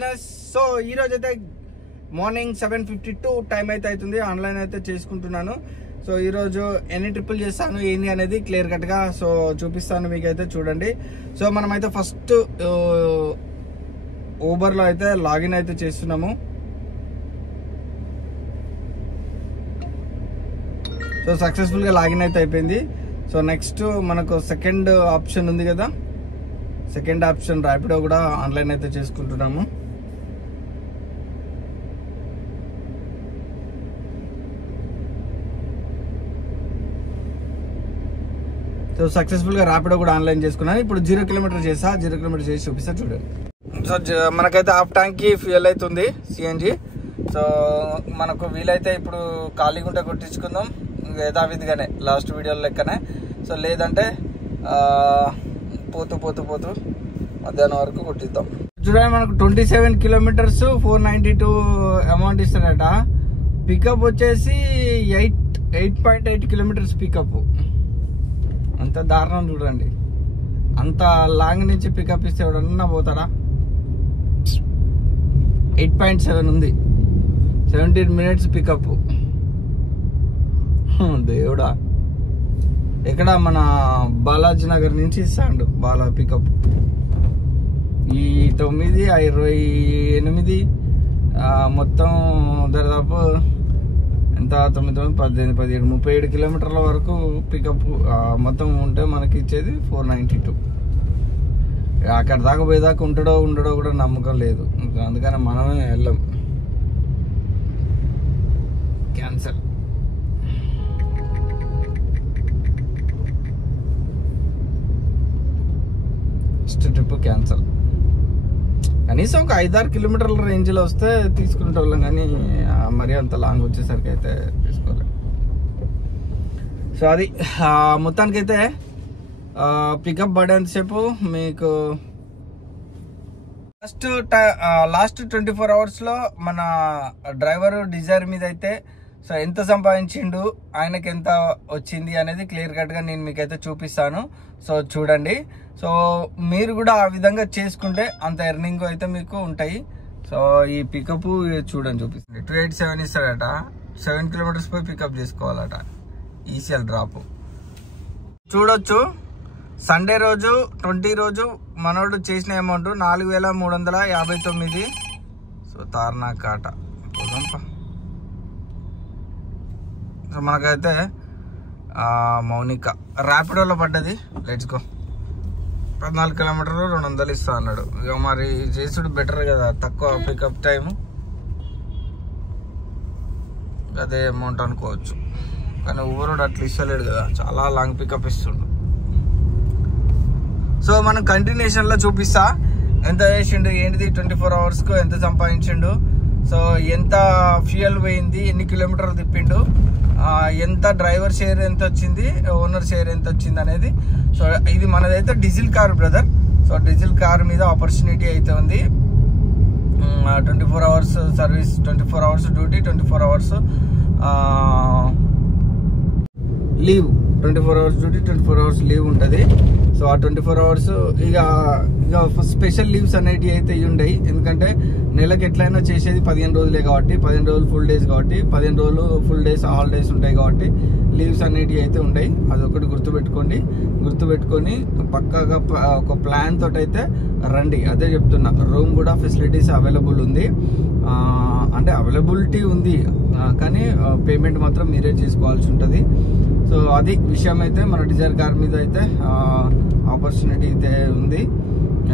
Business. So ఈ రోజు అయితే మార్నింగ్ 7:52 టైం అయితే అవుతుంది. ఆన్లైన్ అయితే చేసుకుంటున్నాను. సో ఈ రోజు ఎన్ని ట్రిప్పులు చేస్తాను ఏంది అనేది క్లియర్ కట్ గా సో చూపిస్తాను మీకైతే చూడండి. సో మనమైతే ఫస్ట్ ఊబర్ లో అయితే లాగిన్ అయితే చేస్తున్నాము. సో సక్సెస్ఫుల్ గా లాగిన్ అయితే అయిపోయింది. సో నెక్స్ట్ మనకు సెకండ్ ఆప్షన్ ఉంది కదా, సెకండ్ ఆప్షన్ ర్యాపిడో కూడా ఆన్లైన్ అయితే చేసుకుంటున్నాము. సో సక్సెస్ఫుల్ గా ర్యాపిడో కూడా ఆన్లైన్ చేసుకున్నాను. ఇప్పుడు 0 కిలోమీటర్ చేసా, 0 కిలోమీటర్ చేసి చూపిస్తా చూడండి. సో మనకైతే హాఫ్ ట్యాంక్ కి ఫ్యూయల్ అయితే ఉంది సిఎన్జి. సో మనకు వీలైతే ఇప్పుడు ఖాళీ గుంట కొట్టించుకుందాం యథావిధిగానే లాస్ట్ వీడియో లెక్కనే. సో లేదంటే పోతూ మధ్యాహ్నం వరకు కొట్టిద్దాం. చూడండి మనకు 27 కిలోమీటర్స్ 492 అమౌంట్ ఇస్తారట. పికప్ వచ్చేసి 8.8 కిలోమీటర్స్ పికప్. అంత దారుణం చూడండి. అంత లాంగ్ నుంచి పికప్ ఇస్తే ఎవడన్నా పోతాడా? 8.7 ఉంది, 17 మినిట్స్ పికప్. దేవుడా, ఎక్కడ మన బాలాజీ నగర్ నుంచి ఇస్తాడు బాలా పికప్. ఈ 9, 28 మొత్తం దాదాపు ఎంత 9, 18, 17, 37 కిలోమీటర్ల వరకు పికప్ మొత్తం ఉంటే మనకి ఇచ్చేది 492. అక్కడ దాకా పోయేదాకా ఉండడో కూడా నమ్మకం లేదు. అందుకని మనమే వెళ్ళాం. క్యాన్సల్. First trip cancel. కనీసం ఒక 5-6 కిలోమీటర్ల రేంజ్లో వస్తే తీసుకునే వాళ్ళం, కానీ మరీ అంత లాంగ్ వచ్చేసరికి అయితే తీసుకోలేం. సో అది మొత్తానికైతే పికప్ పడేంతసేపు మీకు లాస్ట్ 24 అవర్స్లో మన డ్రైవర్ డిజైర్ మీద అయితే సో ఎంత సంపాదించిండు, ఆయనకి ఎంత వచ్చింది అనేది క్లియర్ కట్గా నేను మీకైతే చూపిస్తాను. సో చూడండి. సో మీరు కూడా ఆ విధంగా చేసుకుంటే అంత ఎర్నింగ్ అయితే మీకు ఉంటాయి. సో ఈ పికప్ చూడండి చూపిస్తుంది. 287 ఇస్తాడట. 7 కిలోమీటర్స్ పోయి పికప్ చేసుకోవాలట. ఈసీఎల్ డ్రాప్ చూడొచ్చు. సండే రోజు 20 రోజు మనోడు చేసిన అమౌంట్ 4,359. సో తార్నా కాట పోదాంపా. సో మనకైతే మౌనిక ర్యాపిడోలో పడ్డది. Let's go. 14 కిలోమీటర్లు 200 ఇస్తా అన్నాడు. ఇక మరి చేసుడు బెటర్ కదా, తక్కువ పికప్ టైము, అదే అమౌంట్ అనుకోవచ్చు. కానీ ఊరోడు అట్లా ఇస్తలేడు కదా, చాలా లాంగ్ పికప్ ఇస్తుండు. సో మనం కంటిన్యూషన్లో చూపిస్తా ఎంత చేసిండు ఏంటిది, 24 అవర్స్కు ఎంత సంపాదించిండు, సో ఎంత ఫ్యూయల్ పోయింది, ఎన్ని కిలోమీటర్లు తిప్పిండు, ఎంత డ్రైవర్ షేర్ ఎంత వచ్చింది, ఓనర్ షేర్ ఎంత వచ్చింది అనేది. సో ఇది మనదైతే diesel car brother. So diesel car మీద ఆపర్చునిటీ అయితే ఉంది. 24 hours service, 24 hours duty, 24 hours leave. 24 hours duty, 24 hours leave ఉంటుంది. సో ఆ 24 అవర్స్ ఇక స్పెషల్ లీవ్స్ అనేటివి అయితే ఉండయి. ఎందుకంటే నెలకు ఎట్లయినా చేసేది 15 రోజులే కాబట్టి, 15 రోజులు ఫుల్ డేస్ కాబట్టి, 15 రోజులు ఫుల్ డేస్ హాలిడేస్ ఉంటాయి కాబట్టి లీవ్స్ అనేటివి అయితే ఉంటాయి. అదొకటి గుర్తుపెట్టుకొని పక్కాగా ఒక ప్లాన్ తోటి అయితే రండి. అదే చెప్తున్నా. రూమ్ కూడా ఫెసిలిటీస్ అవైలబుల్ ఉంది, అంటే అవైలబిలిటీ ఉంది, కానీ పేమెంట్ మాత్రం మీరే చేసుకోవాల్సి ఉంటుంది. సో అది విషయం. అయితే మన డిజైర్ కార్ మీద అయితే ఆపర్చునిటీ అయితే ఉంది.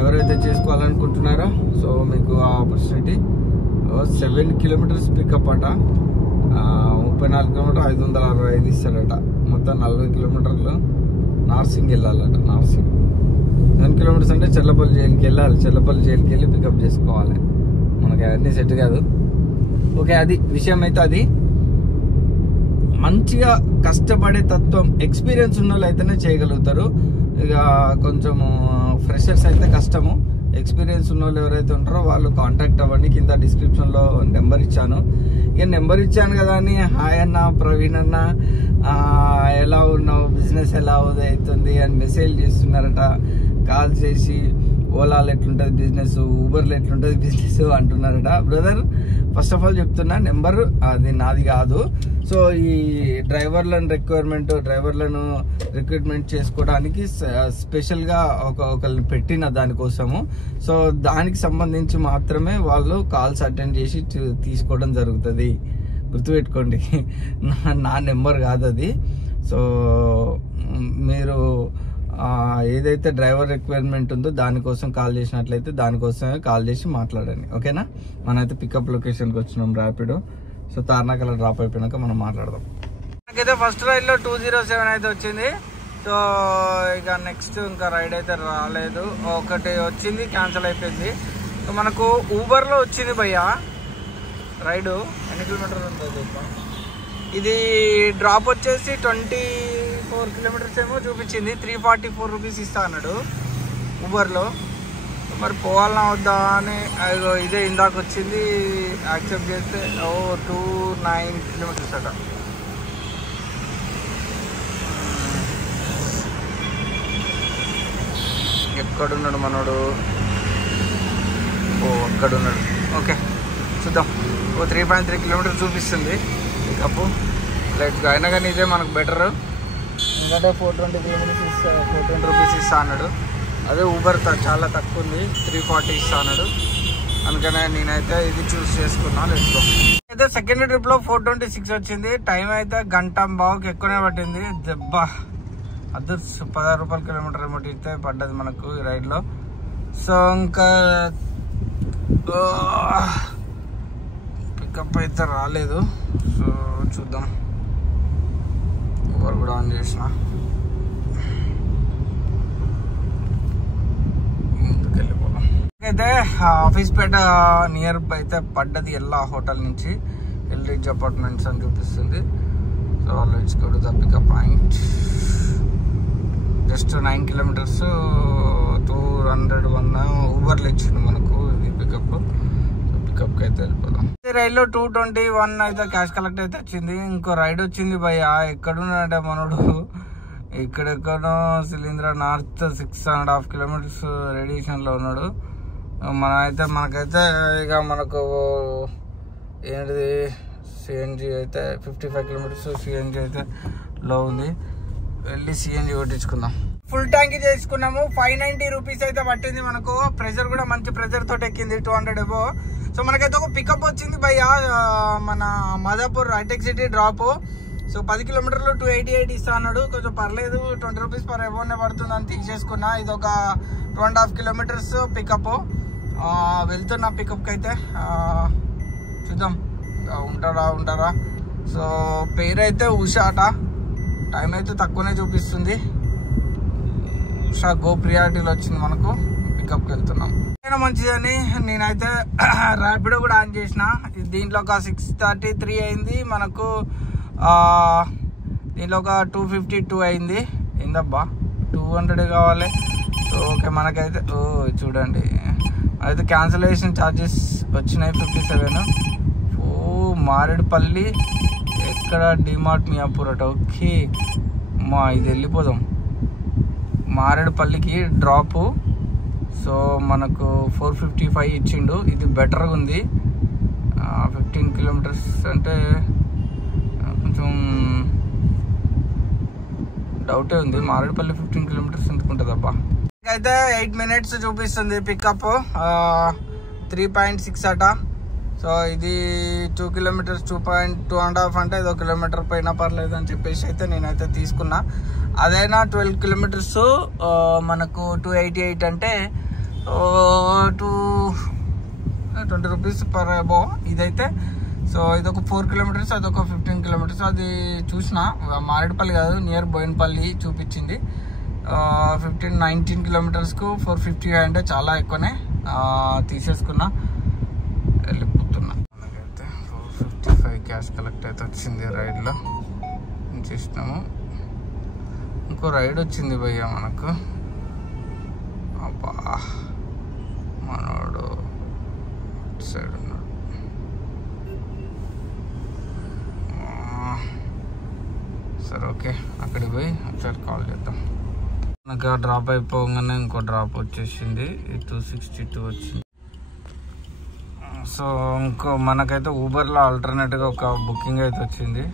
ఎవరైతే చేసుకోవాలనుకుంటున్నారో సో మీకు ఆ ఆపర్చునిటీ. 7 కిలోమీటర్స్ పికప్ అట. 34 కిలోమీటర్ 565 ఇస్తాడట. మొత్తం 40 కిలోమీటర్లు నార్సింగ్ వెళ్ళాలట. నార్సింగ్ 10 కిలోమీటర్స్ అంటే చెల్లపల్లి జైలుకి వెళ్ళాలి. చెల్లపల్లి జైలుకి వెళ్ళి పికప్ చేసుకోవాలి. మనకి అన్నీ సెట్ కాదు. ఓకే, అది విషయం. అయితే అది మంచిగా కష్టపడే తత్వం, ఎక్స్పీరియన్స్ ఉన్న వాళ్ళు అయితేనే చేయగలుగుతారు. ఇక కొంచెం ఫ్రెషర్స్ అయితే కష్టము. ఎక్స్పీరియన్స్ ఉన్న వాళ్ళు ఎవరైతే ఉంటారో వాళ్ళు కాంటాక్ట్ అవ్వండి. కింద డిస్క్రిప్షన్లో నెంబర్ ఇచ్చాను. ఇక నెంబర్ ఇచ్చాను కదా అని హాయ్ అన్న, ప్రవీణ్ అన్న, ఎలా ఉన్నావు, బిజినెస్ ఎలా అవుతుంది అని మెసేజ్ చేస్తున్నారట. కాల్ చేసి ఓలాలో ఎట్లుంటుంది బిజినెస్, ఊబర్లో ఎట్లుంటుంది బిజినెస్ అంటున్నారట. బ్రదర్ ఫస్ట్ ఆఫ్ ఆల్ చెప్తున్నా, నెంబర్ అది నాది కాదు. సో ఈ డ్రైవర్లను రిక్రూట్మెంట్ చేసుకోవడానికి స్పెషల్గా ఒకళ్ళని పెట్టిన దానికోసము. సో దానికి సంబంధించి మాత్రమే వాళ్ళు కాల్స్ అటెండ్ చేసి తీసుకోవడం జరుగుతుంది. గుర్తుపెట్టుకోండి, నా నెంబర్ కాదు అది. సో మీరు ఏదైతే డ్రైవర్ రిక్వైర్మెంట్ ఉందో దానికోసం కాల్ చేసినట్లయితే దానికోసమే కాల్ చేసి మాట్లాడండి, ఓకేనా. మనమైతే పికప్ లొకేషన్కి వచ్చినాం ర్యాపిడో. సో తార్నాకలో డ్రాప్ అయిపోయినాక మనం మాట్లాడదాం. నాకైతే ఫస్ట్ రైడ్లో 207 అయితే వచ్చింది. సో ఇక నెక్స్ట్ ఇంకా రైడ్ అయితే రాలేదు. ఒకటి వచ్చింది, క్యాన్సిల్ అయిపోయింది. సో మనకు ఊబర్లో వచ్చింది భయ్యా రైడు. ఎన్ని కిలోమీటర్లు ఉంటుంది ఇది? డ్రాప్ వచ్చేసి 24 కిలోమీటర్స్ ఏమో చూపించింది. 344 రూపీస్ ఇస్తా అన్నాడు ఊబర్లో. మరి పోవాలన్నా వద్దా అని ఇదే ఇందాక వచ్చింది, యాక్సెప్ట్ చేస్తే 29 కిలోమీటర్స్ అట. ఎక్కడున్నాడు మనోడు? అక్కడున్నాడు. ఓకే చూద్దాం. 3.3 కిలోమీటర్స్ చూపిస్తుంది పికప్. లైట్ అయినా కానీ ఇదే మనకు బెటర్, ఎందుకంటే 420 కిలోమీటర్స్ 420 రూపీస్ ఇస్తా అన్నాడు. అదే ఊబర్ చాలా తక్కువ ఉంది, 340 ఇస్తా అన్నాడు. అందుకనే నేనైతే ఇది చూస్ చేసుకున్నా. లెట్స్ అయితే సెకండ్ ట్రిప్లో 426 వచ్చింది. టైం అయితే 1 గంట ఎక్కువనే పట్టింది. దెబ్బ అది 16 రూపాయల కిలోమీటర్ రిమోట్ ఇస్తే పడ్డది మనకు ఈ రైడ్లో. సో ఇంకా పికప్ అయితే రాలేదు. సో చూద్దాం. ఊబర్ కూడా ఆన్ చేసిన. ముందుకెళ్ళిపోదాం. అయితే ఆఫీస్ పేట నియర్ అయితే పడ్డది. ఎల్లా హోటల్ నుంచి ఎల్రిచ్ అపార్ట్మెంట్స్ అని చూపిస్తుంది. So let's go to the pickup point. Just 9 kilometres 201 ఊబర్లో ఇచ్చిండు మనకు ఇది పికప్. పికప్కి అయితే వెళ్ళిపోదాం. రైల్లో 221 అయితే క్యాష్ కలెక్ట్ అయితే వచ్చింది. ఇంకో రైడ్ వచ్చింది భయ్యా. ఎక్కడున్నాడంటే మనోడు ఇక్కడెక్కడో శిలీంద్ర నార్త్ 6.5 కిలోమీటర్స్ రేడియేషన్లో ఉన్నాడు. మనకైతే ఇక మనకు ఏంటిది సిఎన్జి అయితే 55 కిలోమీటర్స్ సిఎన్జి అయితే లో ఉంది. వెళ్ళి సిఎన్జి కొట్టించుకుందాం. ఫుల్ ట్యాంక్ చేసుకున్నాము. 590 రూపీస్ అయితే పట్టింది మనకు. ప్రెజర్ కూడా మంచి ప్రెజర్ తోటి ఎక్కింది, 200 అబో. సో మనకైతే ఒక పికప్ వచ్చింది భయ్యా, మన మాదాపూర్ హైటెక్ సిటీ డ్రాప్. సో 10 కిలోమీటర్లు 288 ఇస్తా అన్నాడు. కొంచెం పర్లేదు, 20 రూపీస్ పర్ అబోనే పడుతుంది అని తీసేసుకున్నా. ఇది ఒక 2.5 కిలోమీటర్స్ పికప్. వెళ్తున్నా పికప్కి అయితే. చూద్దాం ఉంటారా. సో పేరు అయితే ఉషాట. టైం అయితే తక్కువనే చూపిస్తుంది. ఉషా గో ప్రియారిటీలో వచ్చింది మనకు. పికప్కి వెళ్తున్నాం. మంచిదని నేనైతే ర్యాపిడో కూడా ఆన్ చేసిన. దీంట్లో ఒక 633 అయింది మనకు. దీంట్లో ఒక 252 అయింది. ఏందబ్బా 200 కావాలి. సో ఓకే మనకైతే చూడండి అయితే క్యాన్సలేషన్ ఛార్జెస్ వచ్చినాయి 57. మారేడుపల్లి ఎక్కడ డిమార్ట్ మియాపూర్ అట. ఓకే ఇది వెళ్ళిపోదాం మారేడుపల్లికి డ్రాపు. సో మనకు 455 ఇచ్చిండు. ఇది బెటర్గా ఉంది. 15 కిలోమీటర్స్ అంటే కొంచెం డౌటే ఉంది. మారేడుపల్లి 15 కిలోమీటర్స్ ఎందుకుంటుంది అబ్బా. అయితే 8 మినిట్స్ చూపిస్తుంది పికప్. 3.6 అట. సో ఇది 2 కిలోమీటర్స్ 2.5 అంటే ఇది 1 కిలోమీటర్ పైన పర్లేదు అని చెప్పేసి అయితే నేనైతే తీసుకున్నా. అదైనా 12 కిలోమీటర్స్ మనకు 288 అంటే 20 రూపీస్ పర్ అబో ఇదైతే. సో ఇది ఒక 4 కిలోమీటర్స్, అదొక 15 కిలోమీటర్స్. అది చూసిన మారేడుపల్లి కాదు, నియర్ బోయినపల్లి చూపించింది. 19 కిలోమీటర్స్కు 455 అంటే చాలా ఎక్కువనే. తీసేసుకున్నా, వెళ్ళిపోతున్నా. మనకైతే 455 క్యాష్ కలెక్ట్ అయితే వచ్చింది రైడ్లో. చూసినాము. ఇంకో రైడ్ వచ్చింది భయ్యా మనకు. అబ్బా మనోడు సైడ్ ఉన్నాడు. సరే ఓకే, అక్కడికి పోయి ఒకసారి కాల్ చేద్దాం. నాకు డ్రాప్ అయిపోగానే ఇంకో డ్రాప్ వచ్చేసింది, 262 వచ్చింది. సో ఇంకో మనకైతే ఊబర్లో ఆల్టర్నేట్గా ఒక బుకింగ్ అయితే వచ్చింది.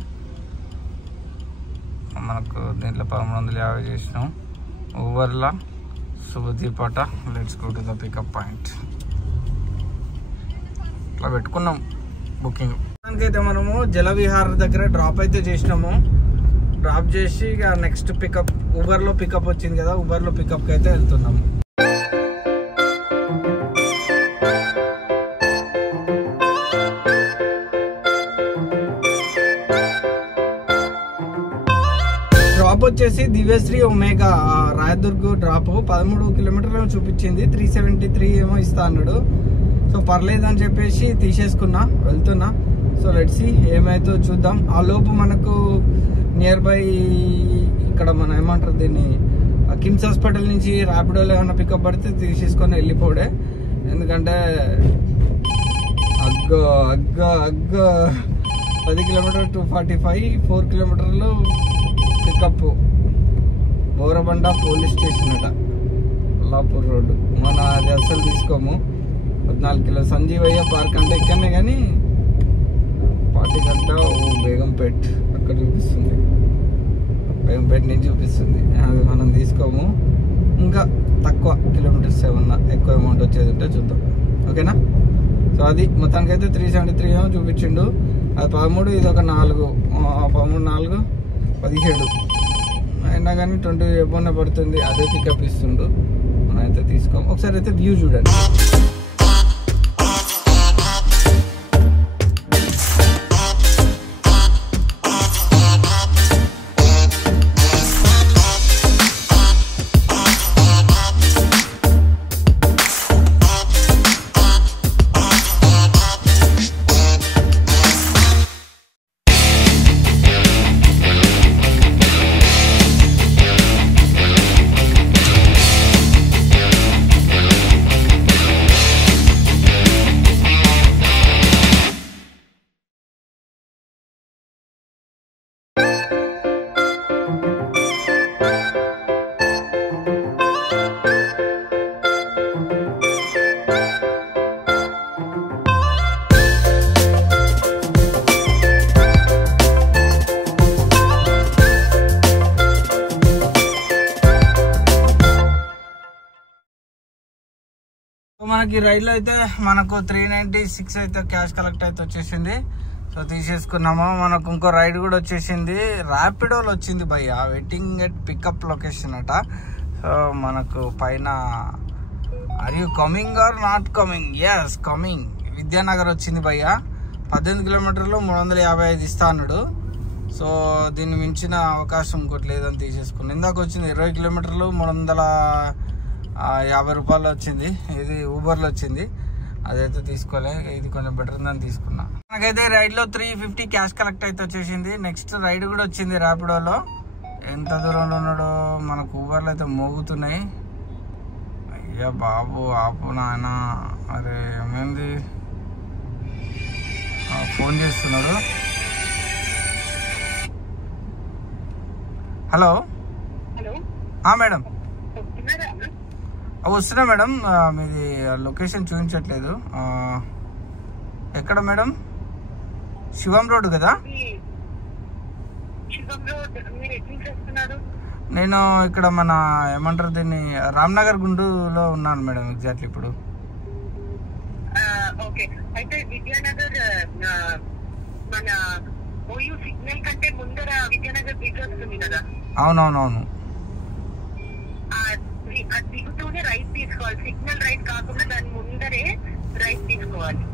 మనకు దీంట్లో 1350 చేసినాం. ఊబర్లో శుభదీపట. Let's go to the pickup point. ఇట్లా పెట్టుకున్నాం బుకింగ్. దానికైతే మనము జలవిహార్ దగ్గర డ్రాప్ అయితే చేసినాము. డ్రాప్ చేసి ఇక నెక్స్ట్ పికప్ ఊబర్లో పికప్ వచ్చింది కదా, ఊబర్లో పికప్కి అయితే వెళ్తున్నాము. డ్రాప్ వచ్చేసి దివ్యశ్రీ ఒమేగా రాయదుర్గ్ డ్రాప్ 13 కిలోమీటర్లు చూపించింది. 373 ఏమో ఇస్తా అన్నాడు. సో పర్లేదు అని చెప్పేసి తీసేసుకున్నా, వెళ్తున్నా. సో లెట్స్ సీ ఏమైతే చూద్దాం. ఆ లోపు మనకు నియర్ బై ఇక్కడ మనం ఏమంటారు దీన్ని, కిమ్స్ హాస్పిటల్ నుంచి ర్యాపిడోలో ఏమైనా పికప్ పడితే తీసేసుకొని వెళ్ళిపోడే. ఎందుకంటే 10 కిలోమీటర్ 245, 4 కిలోమీటర్లు పికప్ బోరబండ పోలీస్ స్టేషన్ అట, అల్లాపూర్ రోడ్డు. మన అది అసలు తీసుకోము. 14 కిలో సంజీవయ్య పార్క్ అంటే ఇక్కడనే, కానీ 40 గంట బేగంపేట్ అక్కడ చూపిస్తుంది, బేగంపేట నుంచి చూపిస్తుంది. అది మనం తీసుకోము. ఇంకా తక్కువ కిలోమీటర్స్ ఏమన్నా ఎక్కువ అమౌంట్ వచ్చేది ఉంటే చూద్దాం, ఓకేనా. సో అది మొత్తానికైతే 373 ఏమో చూపించిండు. అది 13, ఇది ఒక 4, 13, 4, 17 అయినా కానీ 20 ఎబోనే పడుతుంది. అదే పికప్ ఇస్తుండు. మనం అయితే తీసుకోము. ఒకసారి అయితే వ్యూ చూడండి. మనకి రైడ్ లో అయితే మనకు 396 అయితే క్యాష్ కలెక్ట్ అయితే వచ్చేసింది. సో తీసేసుకున్నాము. మనకు ఇంకో రైడ్ కూడా వచ్చేసింది. ర్యాపిడోలో వచ్చింది భయ్య, వెయిటింగ్ ఎట్ పికప్ లొకేషన్ అట. సో మనకు పైన are you coming or not coming? Yes coming. Vidyanagar వచ్చింది భయ్య. 18 కిలోమీటర్లు 355 ఇస్తా అన్నాడు. సో దీన్ని మించిన అవకాశం ఇంకోటి లేదని తీసేసుకున్నాను. ఇందాక వచ్చింది 20 కిలోమీటర్లు 350 రూపాయలు వచ్చింది. ఇది ఊబర్లో వచ్చింది, అదైతే తీసుకోలే. ఇది కొంచెం బెటర్ ఉందని తీసుకున్నా. మనకైతే రైడ్ లో 350 క్యాష్ కలెక్ట్ అయితే వచ్చేసింది. నెక్స్ట్ రైడ్ కూడా వచ్చింది ర్యాపిడోలో. ఎంత దూరంలో ఉన్నాడో మనకు ఊబర్లు అయితే మోగుతున్నాయి. అయ్యా బాబు ఆపు నాయన. అరే ఏమైంది, ఫోన్ చేస్తున్నాడు. హలో మేడం, వస్తున్నా మేడం. మీది లొకేషన్ చూపించట్లేదు. ఎక్కడ మేడం? శివం రోడ్ కదా? నేను ఇక్కడ మన ఏమంటారు దీన్ని, రామ్నగర్ గుండులో ఉన్నాను మేడం ఎగ్జాక్ట్లీ ఇప్పుడు. అయితే విద్యానగర్ మన ఓయూ సిగ్నల్ కంటే ముందర విద్యానగర్ బ్రిడ్జ్ వస్తుంది కదా? అవునవునవును. దిగుతూనే రైట్ తీసుకోవాలి. సిగ్నల్ రైట్ కాకుండా దాని ముందరే రైట్ తీసుకోవాలి.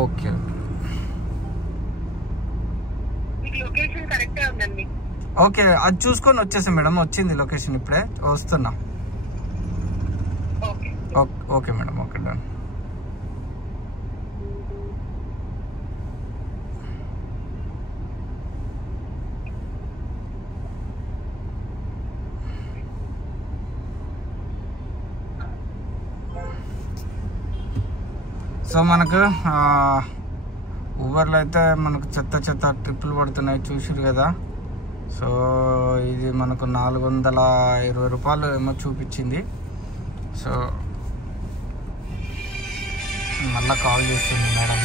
ఓకే, మీకు లొకేషన్ కరెక్టే ఉందండి. ఓకే, అది చూసుకొని వచ్చేసాం మేడం. వచ్చింది లొకేషన్, ఇప్పుడే వస్తున్నా. Okay madam, okay done. So మనకు ఊబర్లో అయితే మనకు చెత్త ట్రిప్పులు పడుతున్నాయి, చూసిరు కదా. సో ఇది మనకు 420 రూపాయలు ఏమో చూపించింది. సో మళ్ళీ కాల్ చేస్తుంది madam.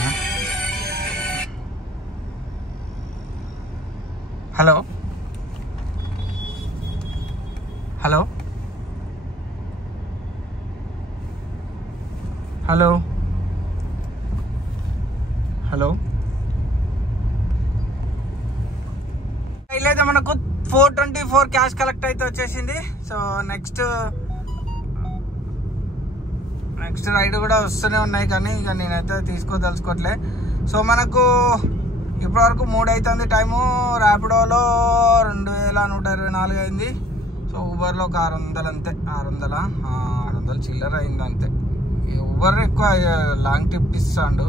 Hello hello hello hello అయితే మనకు 424 క్యాష్ కలెక్ట్ అయితే వచ్చేసింది. సో నెక్స్ట్ రైడ్ కూడా వస్తూనే ఉన్నాయి, కానీ ఇక నేనైతే తీసుకోదలుచుకోవట్లే. సో మనకు ఇప్పటివరకు 3 అవుతుంది టైము. ర్యాపిడోలో 2124 అయింది. సో ఊబర్లో ఒక 600 అంతే, 600 చిల్లర అయింది అంతే. ఊబర్ ఎక్కువ లాంగ్ ట్రిప్ ఇస్తాడు,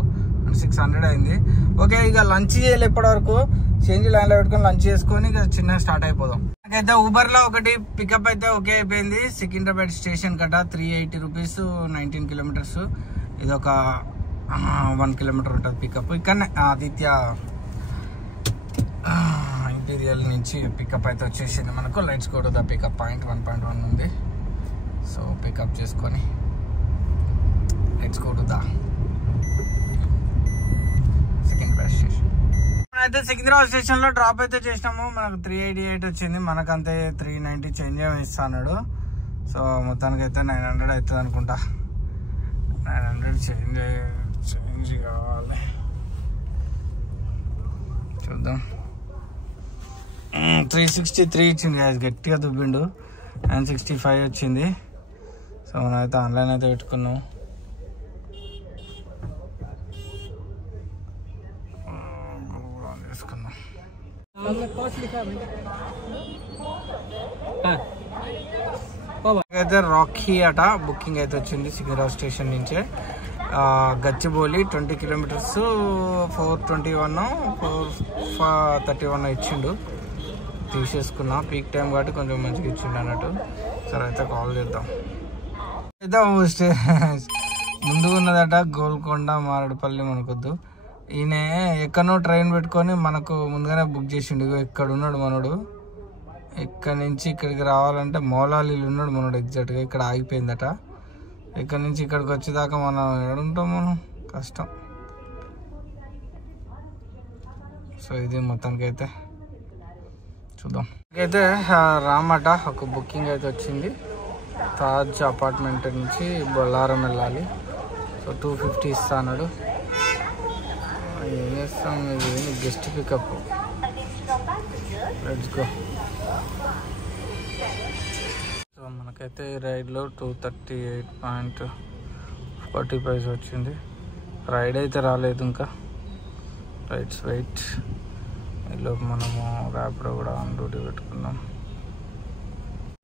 600 అయింది. ఓకే, ఇక లంచ్ చేయాలి. ఇప్పటివరకు చేంజ్ లైన్లో పెట్టుకొని లంచ్ చేసుకొని ఇక చిన్నగా స్టార్ట్ అయిపోదాం. నాకైతే ఊబర్లో ఒకటి పికప్ అయితే ఓకే అయిపోయింది. సికింద్రాబాద్ స్టేషన్ కట్ట 380 రూపీస్, 19 కిలోమీటర్స్. ఇది ఒక 1 కిలోమీటర్ ఉంటుంది పికప్. ఇక్కడనే ఆదిత్య ఇంటీరియల్ నుంచి పికప్ అయితే వచ్చేసింది మనకు. Let's go to the pickup point. 1.1 ఉంది. సో పికప్ చేసుకొని let's go to the Secunderabad station. అయితే సికింద్రాబాద్ స్టేషన్ లో డ్రాప్ అయితే చేసినాము. మనకు 388 వచ్చింది. మనకంతే 390 చేంజ్ ఇస్తా అన్నాడు. సో మొత్తానికి అయితే 900 అవుతుంది అనుకుంటా. 900 చేంజ్ కావాలి, చూద్దాం. 363 ఇచ్చింది, గట్టిగా దుబ్బిండు. 965 వచ్చింది. సో మనం అయితే ఆన్లైన్ అయితే పెట్టుకున్నాం. అయితే రాకీ అట బుకింగ్ అయితే వచ్చింది సికింద్రాబాద్ స్టేషన్ నుంచే. గచ్చిబౌలి 20 కిలోమీటర్స్, 421 431 ఇచ్చిండు. తీసేసుకున్నా, పీక్ టైం కాబట్టి కొంచెం మంచిగా ఇచ్చిండు అన్నట్టు. సరే అయితే కాల్ చేద్దాం. అయితే ముందుగా ఉన్నదట గోల్కొండ మారేడుపల్లి మనకొద్దు. ఈయన ఎక్కడో ట్రైన్ పెట్టుకొని మనకు ముందుగానే బుక్ చేసిండు. ఇక్కడ ఉన్నాడు మనోడు. ఇక్కడ నుంచి ఇక్కడికి రావాలంటే మౌలాలీలు ఉన్నాడు మనోడు. ఎగ్జాక్ట్గా ఇక్కడ ఆగిపోయిందట. ఇక్కడ నుంచి ఇక్కడికి వచ్చేదాకా మనం ఎక్కడుంటాం, మనం కష్టం. సో ఇది మొత్తానికి అయితే చూద్దాం. అయితే రామట ఒక బుకింగ్ అయితే వచ్చింది. తాజ్ అపార్ట్మెంట్ నుంచి బొల్లారం వెళ్ళాలి. సో 250 ఇస్తా అన్నాడు. ఏం చేస్తాం, ఇది guest pickup. Let's go. So మనకైతే రైడ్లో 238.40 ప్రైస్ వచ్చింది. రైడ్ అయితే రాలేదు ఇంకా. రైట్స్ వెయిట్. ఈలోపు మనము ర్యాపిడో కూడా ఆన్ డ్యూటీ పెట్టుకుందాం.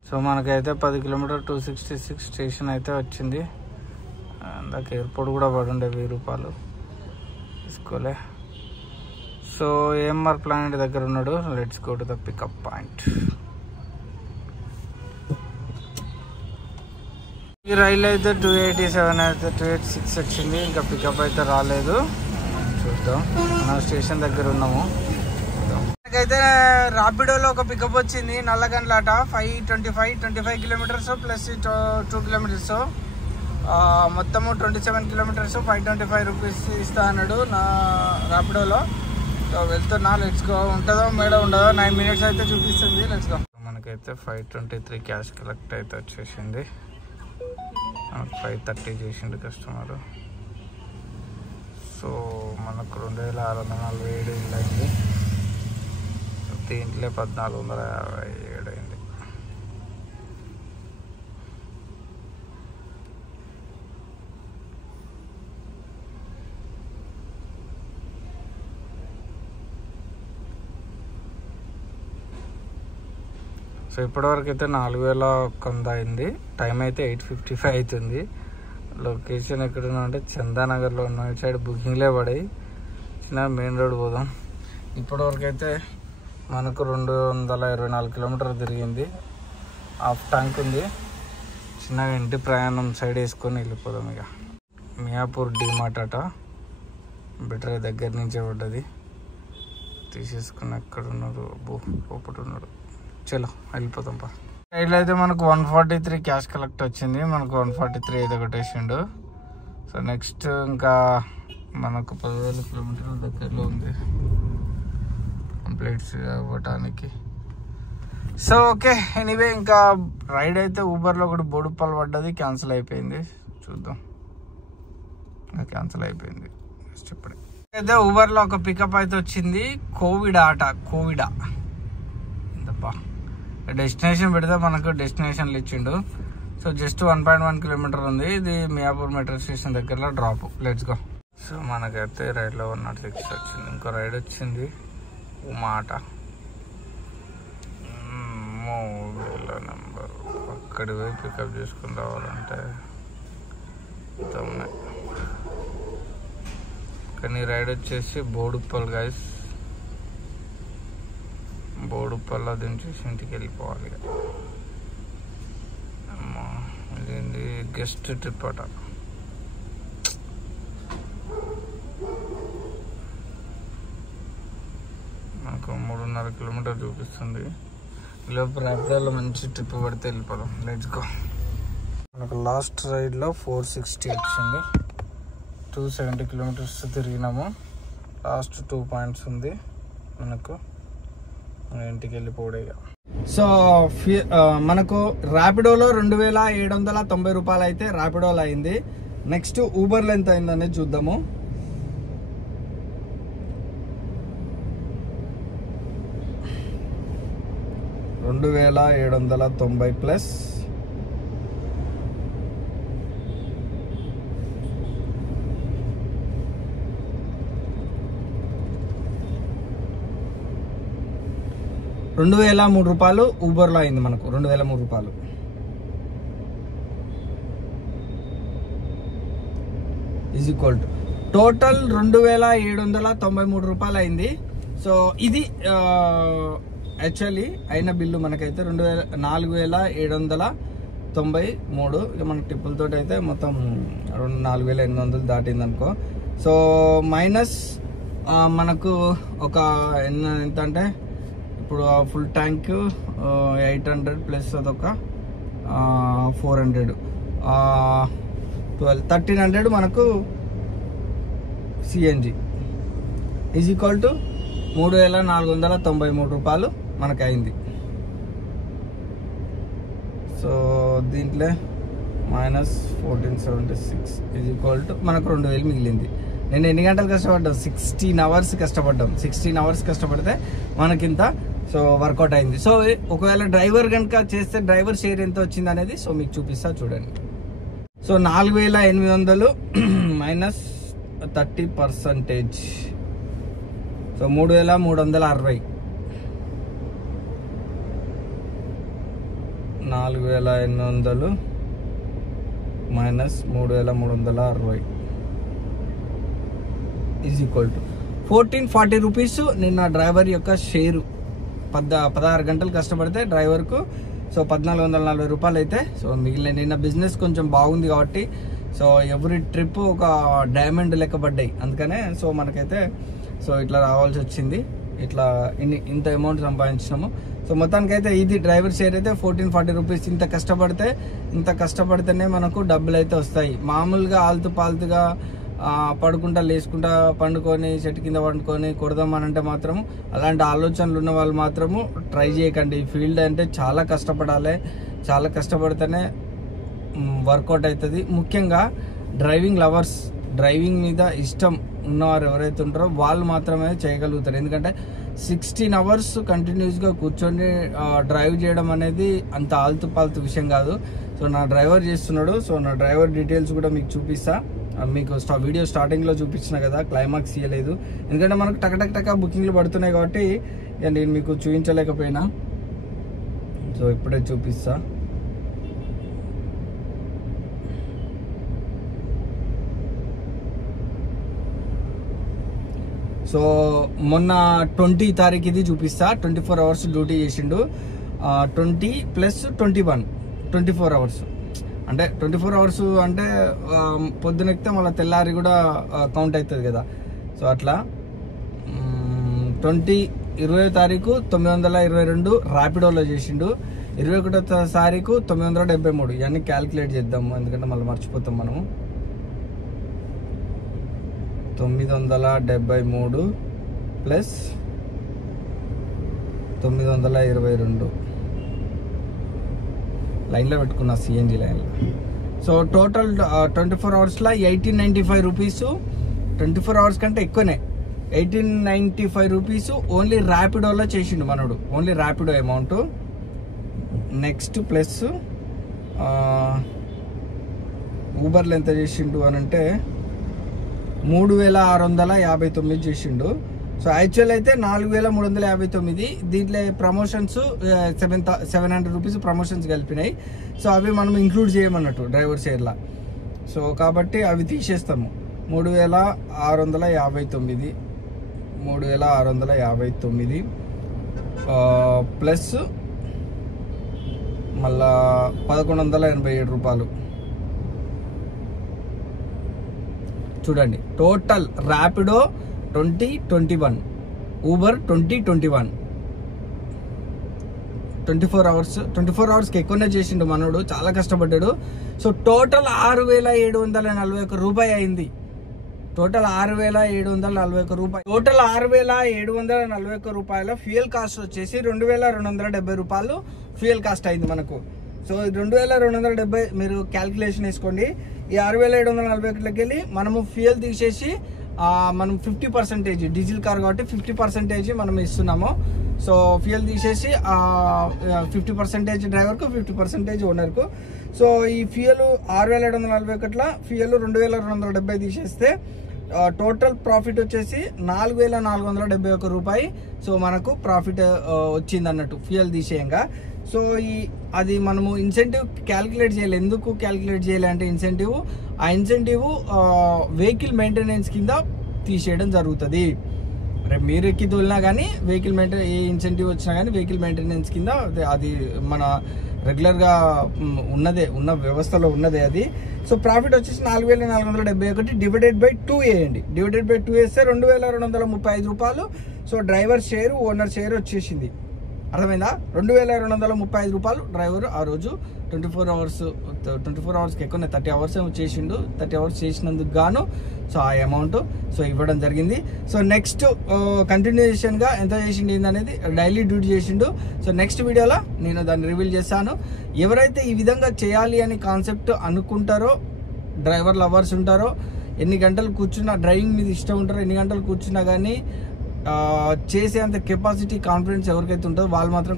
సో మనకైతే 10 కిలోమీటర్ 266 స్టేషన్ అయితే వచ్చింది. అందుకే ఎయిర్పోర్ట్ కూడా పడుండే 1000 రూపాయలు తీసుకోలే. సో ఏఎంఆర్ ప్లానెట్ దగ్గర ఉన్నాడు. Let's go to the pickup point. ఈ రైలు అయితే 287 అయితే 286 వచ్చింది. ఇంకా పికప్ అయితే రాలేదు. చూద్దాం, మనం స్టేషన్ దగ్గర ఉన్నాము. నాకైతే రాపిడోలో ఒక పికప్ వచ్చింది. నల్లగండ్లాట 25 కిలోమీటర్స్ ప్లస్ 2 కిలోమీటర్స్, మొత్తము 27 కిలోమీటర్స్, 525 రూపీస్ ఇస్తా అన్నాడు నా రాపిడోలో. సో వెళ్తున్నా. Let's go. ఉంటుందో మేడం ఉండదో, 9 మినిట్స్ అయితే చూపిస్తుంది. Let's go. మనకైతే 523 క్యాష్ కలెక్ట్ అయితే వచ్చేసింది. 530 చేసిండు కస్టమర్. సో మనకు 2647 అయింది. దీంట్లో 1457 అయింది. సో ఇప్పటివరకు అయితే 4100 అయింది. టైం అయితే 8:55 అవుతుంది. లొకేషన్ ఎక్కడున్నా అంటే చందానగర్లో ఉన్న సైడ్ బుకింగ్లే పడాయి. చిన్న మెయిన్ రోడ్ పోదాం. ఇప్పటివరకు అయితే మనకు 224 కిలోమీటర్లు తిరిగింది. హాఫ్ ట్యాంక్ ఉంది. చిన్నగా ఇంటి ప్రయాణం సైడ్ వేసుకొని వెళ్ళిపోదాం. ఇక మియాపూర్ డిమార్ట్ అట బెటర్ దగ్గర నుంచే పడ్డది. తీసేసుకుని ఎక్కడ ఉన్నారు? అబ్బో లోపల ఉన్నాడు. చలో వెళ్ళిపోతాం పా. రైడ్లో అయితే మనకు 143 క్యాష్ కలెక్ట్ వచ్చింది. మనకు 143 అయితే కొట్టేసిండు. సో నెక్స్ట్ ఇంకా మనకు 10,000 కిలోమీటర్ల దగ్గరలో ఉంది కంప్లీట్స్ అవ్వటానికి. సో ఓకే, ఎనీవే ఇంకా రైడ్ అయితే ఊబర్లో ఒకటి బోడుప్పలు పడ్డది, క్యాన్సిల్ అయిపోయింది. చూద్దాం, క్యాన్సిల్ అయిపోయింది జస్ట్ ఇప్పుడే. అయితే ఊబర్లో ఒక పికప్ అయితే వచ్చింది, కోవిడా ఆట. కోవిడా ఇంతప్పా డెస్టినేషన్ పెడితే మనకు డెస్టినేషన్లు ఇచ్చిండు. సో జస్ట్ 1.1 కిలోమీటర్ ఉంది. ఇది మియాపూర్ మెట్రో స్టేషన్ దగ్గరలో డ్రాప్. Let's go. సో మనకైతే రైడ్లో 106 వచ్చింది. ఇంకో రైడ్ వచ్చింది మాట వీళ్ళ నెంబర్. అక్కడి పోయి పికప్ చేసుకుని రావాలంటే ఉన్నాయి. కానీ రైడ్ వచ్చేసి బోడుప్పల్ గైస్. బోడుప్పల్లో దించేసి ఇంటికి వెళ్ళిపోవాలి. ఇదేంటి గెస్ట్ ట్రిప్ అట. నాకు 3.5 కిలోమీటర్ చూపిస్తుంది. ఈలోపు ర్యాపిడోలో మంచి ట్రిప్ పడితే వెళ్ళిపోదాం. Let's go. మనకు లాస్ట్ రైడ్లో 460 వచ్చింది. 270 కిలోమీటర్స్ తిరిగినాము. లాస్ట్ 2 పాయింట్స్ ఉంది మనకు. ఇంటికి వెళ్ళిపోవడేగా. సో మనకు ర్యాపిడోలో 2,790 రూపాయలు అయితే ర్యాపిడోలో అయింది. నెక్స్ట్ ఊబర్లో ఎంత అయిందనేది చూద్దాము. $2,790 ప్లస్ 2,003 రూపాయలు ఊబర్లో అయింది మనకు. 2,003 రూపాయలు. ఈజ్ ఈక్వల్ టు టోటల్ 2,793 రూపాయలు అయింది. సో ఇది యాక్చువల్లీ అయిన బిల్లు మనకైతే 4,793. ఇక మన టిప్పులతో అయితే మొత్తం 4,800 దాటింది అనుకో. సో మైనస్ మనకు ఒక ఎంత అంటే ఇప్పుడు ఫుల్ ట్యాంక్ 800 ప్లస్ అదొక 400 1,300 మనకు సిఎన్జి ఈజ్ ఈక్వల్ టు 3,493 రూపాయలు మనకు అయింది. సో దీంట్లో మైనస్ 1,476 ఈజ్ ఈక్వల్ టు మనకు 2,000 మిగిలింది. నేను ఎన్ని గంటలు కష్టపడ్డాం? 16 అవర్స్ కష్టపడ్డాం. 16 అవర్స్ కష్టపడితే మనకింత సో వర్కౌట్ అయింది. సో ఒకవేళ డ్రైవర్ కనుక చేస్తే డ్రైవర్ షేర్ ఎంత వచ్చింది అనేది సో మీకు చూపిస్తా చూడండి. So 4,800 minus 30%. So 3,360. 4,800 minus 3,360 is equal to 1,440 rupees నిన్న డ్రైవర్ యొక్క షేరు. 16 గంటలు కష్టపడితే డ్రైవర్కు సో 1,440 రూపాయలు అయితే సో మిగిలిన. నిన్న బిజినెస్ కొంచెం బాగుంది కాబట్టి సో ఎవ్రీ ట్రిప్ ఒక డైమండ్ లెక్క పడ్డాయి. అందుకనే సో మనకైతే సో ఇట్లా రావాల్సి వచ్చింది. ఇట్లా ఇంత అమౌంట్ సంపాదించినాము. సో మొత్తానికైతే ఇది డ్రైవర్ షేర్ అయితే 1,440 రూపీస్. ఇంత కష్టపడితేనే మనకు డబ్బులు అయితే వస్తాయి. మామూలుగా ఆల్తు పాల్తుగా పడుకుంటా లేచుకుంటా పండుకొని చెట్టు కింద పండుకొని కొడదామనంటే మాత్రము అలాంటి ఆలోచనలు ఉన్న వాళ్ళు మాత్రము ట్రై చేయకండి. ఈ ఫీల్డ్ అంటే చాలా కష్టపడాలి. చాలా కష్టపడితేనే వర్కౌట్ అవుతుంది. ముఖ్యంగా డ్రైవింగ్ లవర్స్, డ్రైవింగ్ మీద ఇష్టం ఉన్నవారు ఎవరైతే ఉంటారో వాళ్ళు మాత్రమే చేయగలుగుతారు. ఎందుకంటే 16 అవర్స్ కంటిన్యూస్గా కూర్చొని డ్రైవ్ చేయడం అనేది అంత ఆల్తు పాల్తు విషయం కాదు. సో నా డ్రైవర్ చేస్తున్నాడు. సో నా డ్రైవర్ డీటెయిల్స్ కూడా మీకు చూపిస్తా. మీకు వీడియో స్టార్టింగ్లో చూపించిన కదా, క్లైమాక్స్ ఇవ్వలేదు ఎందుకంటే మనకు టక బుకింగ్లు పడుతున్నాయి కాబట్టి నేను మీకు చూపించలేకపోయినా. సో ఇప్పుడే చూపిస్తా. సో మొన్న 20 తారీఖు ఇది చూపిస్తా. 24 అవర్స్ డ్యూటీ చేసిండు. 20 ప్లస్ 21 24 అవర్స్ అంటే 24 అవర్స్ అంటే పొద్దునెక్కితే మళ్ళీ తెల్లారి కూడా కౌంట్ అవుతుంది కదా. సో అట్లా 20వ తారీఖు 922 ర్యాపిడోలో చేసిండు. 21వ తారీఖు 973. ఇవన్నీ క్యాలిక్యులేట్ చేద్దాము, ఎందుకంటే మళ్ళీ మర్చిపోతాం మనము. 973 ప్లస్ 922 లైన్లో పెట్టుకున్నా, సిఎన్జి లైన్లో. సో టోటల్ 24 అవర్స్లో 1895 రూపీస్. 24 అవర్స్ కంటే ఎక్కువనే, 1895 రూపీస్ ఓన్లీ ర్యాపిడోలో చేసిండు మనోడు, only Rapido amount. Next plus ఊబర్లో ఎంత చేసిండు అని అంటే 3659 చేసిండు. సో యాక్చువల్ అయితే 4359. దీంట్లో ప్రమోషన్స్ 700 రూపీస్ ప్రమోషన్స్ కలిపినాయి. సో అవి మనం ఇంక్లూడ్ చేయమన్నట్టు డ్రైవర్ షేర్లా. సో కాబట్టి అవి తీసేస్తాము. 3659 ప్లస్ మళ్ళా 1187 రూపాయలు. చూడండి, టోటల్ ర్యాపిడో 2021, ఊబర్ 2021. 24 అవర్స్కి ఎక్కువనే చేసిండు మనోడు, చాలా కష్టపడ్డాడు. సో టోటల్ 6741 రూపాయి అయింది. టోటల్ 6741 రూపాయలు. టోటల్ 6741 రూపాయల ఫ్యూయల్ కాస్ట్ వచ్చేసి 2270 రూపాయలు ఫ్యూయల్ కాస్ట్ అయింది మనకు. సో 2270 మీరు క్యాల్కులేషన్ వేసుకోండి. ఈ 6741 వెళ్ళి మనము ఫ్యూయల్ తీసేసి మనం 50% డీజిల్ కార్ కాబట్టి 50% మనం ఇస్తున్నాము. సో ఫ్యూయల్ తీసేసి 50% డ్రైవర్కు, 50% ఓనర్కు. సో ఈ ఫ్యూయల్ 6741 ఫ్యూయల్ 2270 తీసేస్తే టోటల్ ప్రాఫిట్ వచ్చేసి 4471 రూపాయి. సో మనకు ప్రాఫిట్ వచ్చింది అన్నట్టు ఫ్యూయల్ తీసేయంగా. సో అది మనము ఇన్సెంటివ్ క్యాలిక్యులేట్ చేయాలి. ఎందుకు క్యాలిక్యులేట్ చేయాలి అంటే ఆ ఇన్సెంటివ్ వెహికల్ మెయింటెనెన్స్ కింద తీసేయడం జరుగుతుంది. రేపు మీరు ఎక్కి తోలినా కానీ వెహికల్ మెయింటెనెన్స్, ఏ ఇన్సెంటివ్ వచ్చినా కానీ వెహికల్ మెయింటెనెన్స్ కింద అది మన రెగ్యులర్గా ఉన్న వ్యవస్థలో ఉన్నదే అది. సో ప్రాఫిట్ వచ్చేసి 4471 డివైడెడ్ బై 2 వేయండి. డివైడెడ్ బై 2 వేస్తే 2235 రూపాయలు. So driver share, owner share వచ్చేసింది. అర్థమైందా? 2235 రూపాయలు డ్రైవర్ ఆ రోజు 24 అవర్స్కి ఎక్కువనే 30 అవర్స్ చేసిండు. 30 అవర్స్ చేసినందుకు గాను సో ఆ అమౌంట్ సో ఇవ్వడం జరిగింది. సో నెక్స్ట్ కంటిన్యూషన్గా ఎంత చేసిండు ఏందనేది డైలీ డ్యూటీ చేసిండు. సో నెక్స్ట్ వీడియోలో నేను దాన్ని రివీల్ చేస్తాను. ఎవరైతే ఈ విధంగా చేయాలి అని కాన్సెప్ట్ అనుకుంటారో, డ్రైవర్ లవర్స్ ఉంటారో, ఎన్ని గంటలు కూర్చున్నా, డ్రైవింగ్ మీద ఇష్టం ఉంటారో, ఎన్ని గంటలు కూర్చున్నా కానీ చేసేంత కెపాసిటీ, కాన్ఫిడెన్స్ ఎవరికైతే ఉంటుందో వాళ్ళు మాత్రం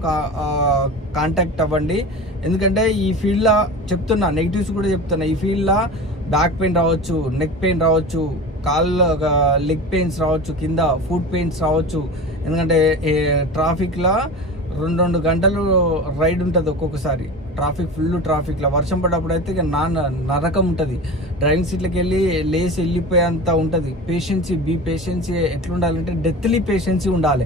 కాంటాక్ట్ అవ్వండి. ఎందుకంటే ఈ ఫీల్డ్లో చెప్తున్నా, నెగిటివ్స్ కూడా చెప్తున్నా. ఈ ఫీల్డ్లో బ్యాక్ పెయిన్ రావచ్చు, నెక్ పెయిన్ రావచ్చు, లెగ్ పెయిన్స్ రావచ్చు, కింద ఫుట్ పెయిన్స్ రావచ్చు. ఎందుకంటే ట్రాఫిక్లో 2 గంటలు రైడ్ ఉంటుంది ఒక్కొక్కసారి. ఫుల్ ట్రాఫిక్లో వర్షం పడ్డప్పుడు అయితే ఇక నరకం ఉంటుంది. డ్రైవింగ్ సీట్లకి లేసి వెళ్ళిపోయేంత ఉంటుంది. పేషెన్సీ ఎట్లుండాలంటే డెత్లీ పేషెన్సీ ఉండాలి.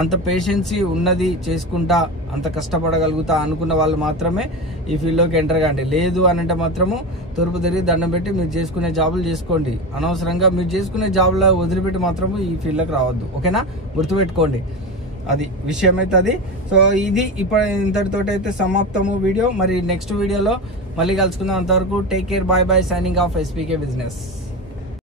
అంత పేషెన్సీ ఉన్నది చేసుకుంటా, అంత కష్టపడగలుగుతా అనుకున్న వాళ్ళు మాత్రమే ఈ ఫీల్డ్లోకి ఎంటర్ కాండి. లేదు అని అంటే మాత్రము తూర్పు తిరిగి దండం పెట్టి మీరు చేసుకునే జాబులు చేసుకోండి. అనవసరంగా మీరు చేసుకునే జాబులో వదిలిపెట్టి మాత్రము ఈ ఫీల్డ్లోకి రావద్దు. ఓకేనా? గుర్తుపెట్టుకోండి, అది విషయం అయితే అది. సో ఇది ఇప్పుడు ఇంతటితోటి అయితే సమాప్తము వీడియో. మరి నెక్స్ట్ వీడియోలో మళ్ళీ కలుసుకుందాం. అంతవరకు take care, bye bye, signing off SPK business.